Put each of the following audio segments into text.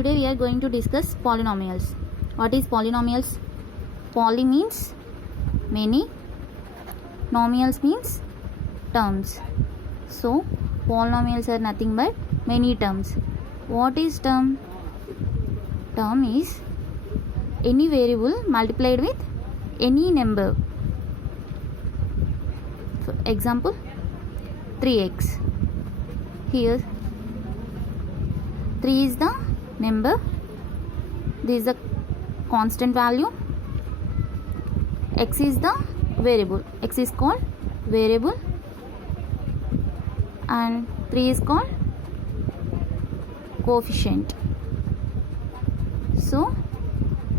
Today we are going to discuss polynomials. What is polynomials? Poly means many, nomials means terms. So polynomials are nothing but many terms. What is term? Term is any variable multiplied with any number. For example, 3x. Here 3 is the number, this is the constant value, x is the variable, x is called variable, and 3 is called coefficient. So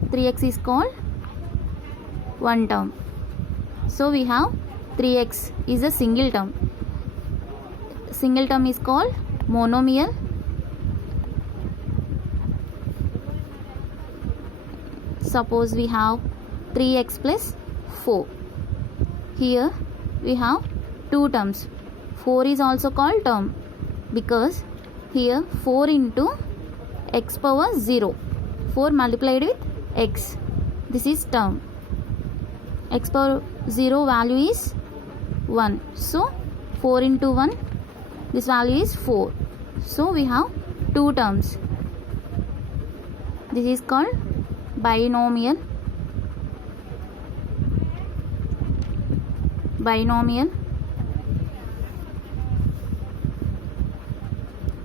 3x is called one term. So we have 3x is a single term. Single term is called monomial. Suppose we have 3x plus 4. Here we have two terms. 4 is also called term because here 4 into x power 0. 4 multiplied with x. This is term. X power 0 value is 1. So 4 into 1, this value is 4. So we have two terms. This is called binomial.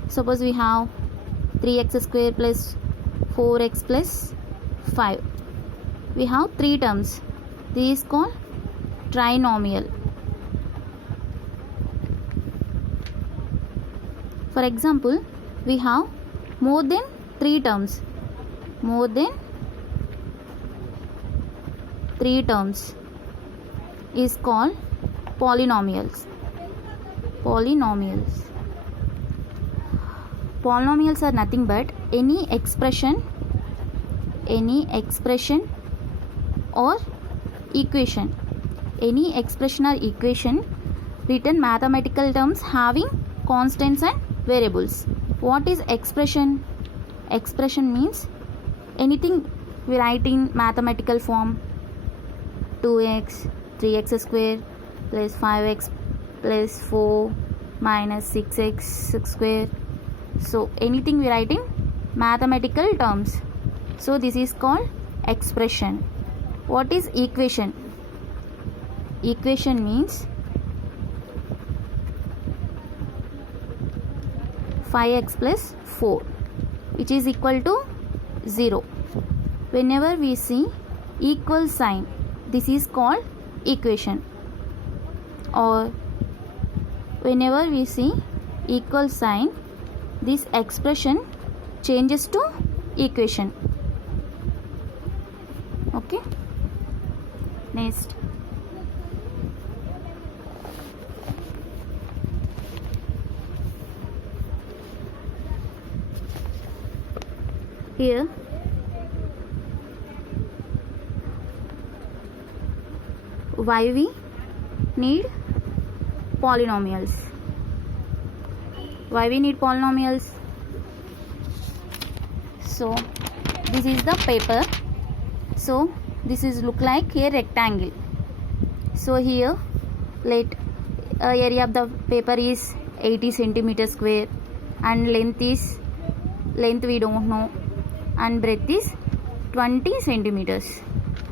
Suppose we have 3x square plus 4x plus 5. We have three terms. This is called trinomial. For example, we have more than three terms. More than three terms is called polynomials. Polynomials are nothing but any expression or equation. Any expression or equation written mathematical terms having constants and variables. What is expression? Expression means anything we write in mathematical form. 2x, 3x square plus 5x plus 4 minus 6x square. So anything we write in mathematical terms. So this is called expression. What is equation? Equation means 5x plus 4 which is equal to 0. Whenever we see equal sign, this is called equation. Or whenever we see equal sign, this expression changes to equation. Okay. Next. Here why we need polynomials. Why we need polynomials? So this is the paper. So this is look like a rectangle. So here let area of the paper is 80 centimeter square and length we don't know, and breadth is 20 centimeters.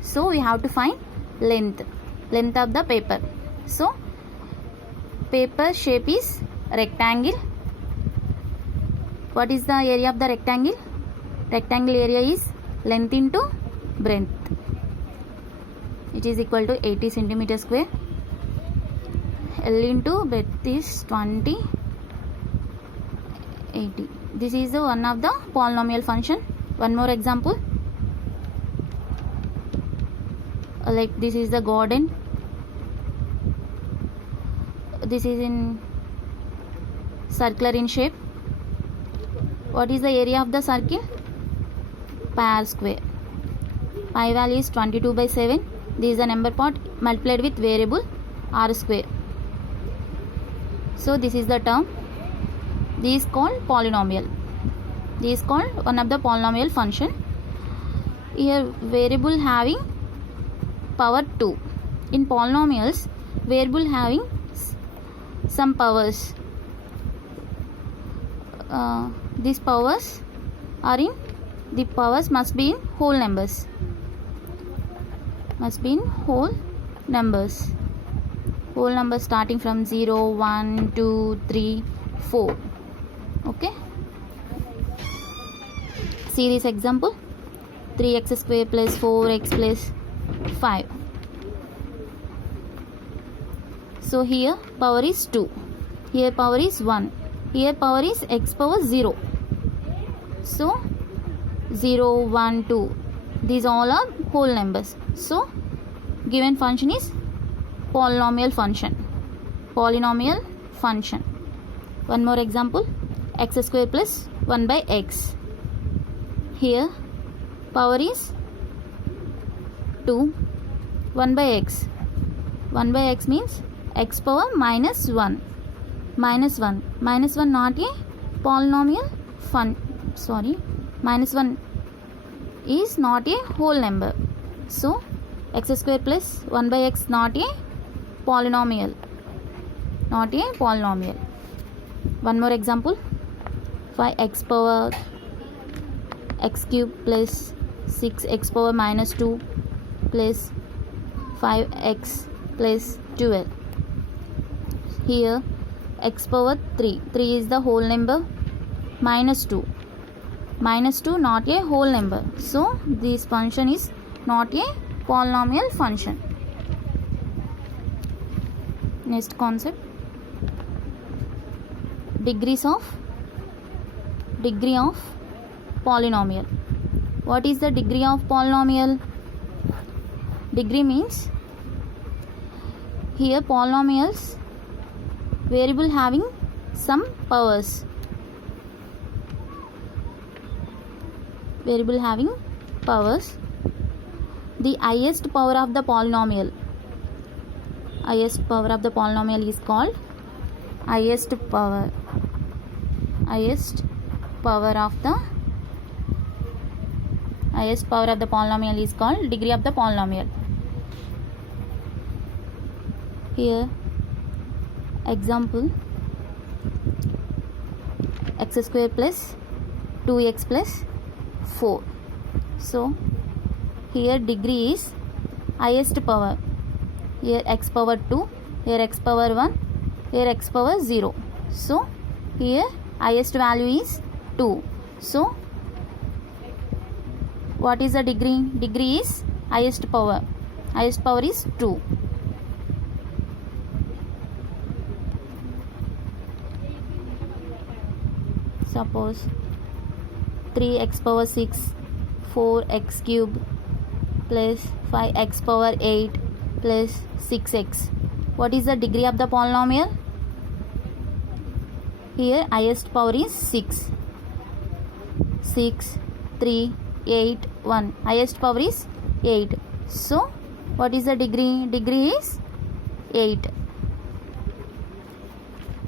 So we have to find length of the paper. So paper shape is rectangle. What is the area of the rectangle? Rectangle area is length into breadth, which is equal to 80 centimeter square. L into breadth is 20, 80. This is the one of the polynomial function. One more example. Like this is the garden. This is in circular in shape. What is the area of the circle? Pi r square. Pi value is 22 by 7. This is the number part multiplied with variable r square. So this is the term. This is called polynomial. This is called one of the polynomial function. Here variable having power 2. In polynomials, variable having some powers. These powers are in, the powers must be in whole numbers. Must be in whole numbers. Whole numbers starting from 0, 1, 2, 3, 4. Okay. See this example. 3x square plus 4x plus 5. So here power is 2. Here power is 1. Here power is x power 0. So 0, 1, 2. These all are whole numbers. So given function is polynomial function. Polynomial function. One more example. X square plus 1 by x. Here power is 2. 1 by x. 1 by x means x power minus 1. Minus 1. Minus 1 not a polynomial minus 1 is not a whole number. So x square plus 1 by x not a polynomial. Not a polynomial. One more example. 5x power x cube plus 6x power minus 2 plus 5x plus 12. Here x power 3. 3 is the whole number. Minus 2. Minus 2 not a whole number. So this function is not a polynomial function. Next concept. Degree of polynomial. What is the degree of polynomial? Degree means here polynomials variable having some powers. Variable having powers. The highest power of the polynomial. Highest power of the polynomial is called highest power. Highest power of the polynomial is called degree of the polynomial. Here example, x square plus 2x plus 4. So here degree is highest power. Here x power 2, here x power 1, here x power 0. So here highest value is 2. So what is the degree? Degree is highest power. Highest power is 2. Suppose 3x power 6, 4x cube plus 5x power 8 plus 6x. What is the degree of the polynomial? Here highest power is 6. 6, 3, 8, 1. Highest power is 8. So what is the degree? Degree is 8.